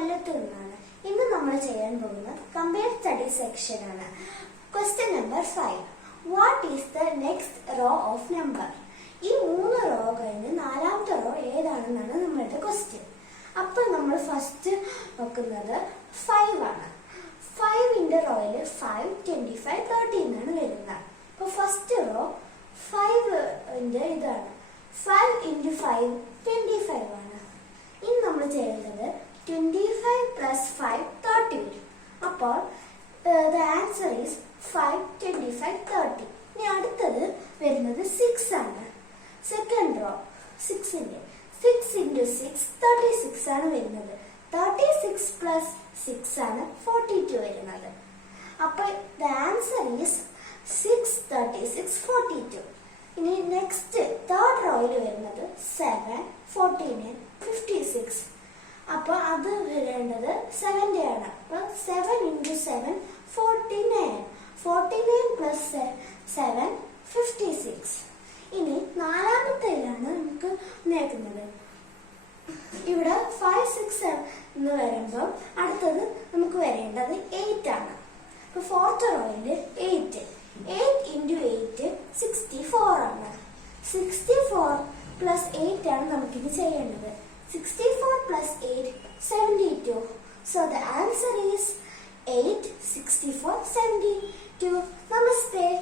കൊല്ലത്ത് നിന്നാണ്. ഇന്ന് നമ്മൾ ചെയ്യാൻ പോകുന്നത് കമ്പയർ സ്റ്റഡി സെക്ഷൻ ആണ്. Question number 5. What is the next row of number? ഈ 3 റോ കഴിഞ്ഞ് 4ാമത്തെ റോ ഏതാണെന്നാണ് നമ്മളുടെ ക്വസ്റ്റ്യൻ. അപ്പോൾ നമ്മൾ ഫസ്റ്റ് നോക്കുന്നത് 5 ആണ്. 5ന്റെ റോയിൽ 5, 25, 30 എന്നാണ് വരുന്നത്. അപ്പോൾ ഫസ്റ്റ് റോ 5ന്റെ ഇതാണ്. 5 × 5 25 ആണ്. ഇനി നമ്മൾ ചെയ്യേണ്ടത് 25 + 5 30 വരും. അപ്പോൾ the answer is 5, 25, 30. ഇനി അടുത്തത് വരുന്നത് 6 ആണ്. സെക്കൻഡ് റോ 6ന്റെ 6 × 6 36 ആണ് വരുന്നത്. 36 + 6 ആണ് 42 വരുന്നത്. അപ്പോൾ the answer is 6, 36, 42. ഇനി നെക്സ്റ്റ് തേർഡ് റോയിൽ വരുന്നത് 7, 49, 56. അപ്പോൾ അത് വരേണ്ടത് 7ന്റെ ആണ്. അപ്പോൾ 7 × 7 49. 49 + 7 56. ഇനി 4ാമത്തേലാണ് നമുക്ക് നേടുന്നത്. ഇവിടെ 5, 6 എന്ന് വരുമ്പോൾ അടുത്തത് നമുക്ക് വരേണ്ടത് 8 ആണ്. അപ്പോൾ ഫോർത്ത് റോയിൽ 8. 8 × 8 64 ആണ്. 64 + 8 ആണ് നമുക്കിത് ചെയ്യേണ്ടത്. 64 + 8 72. So the answer is 8, 64, 72. Namaste.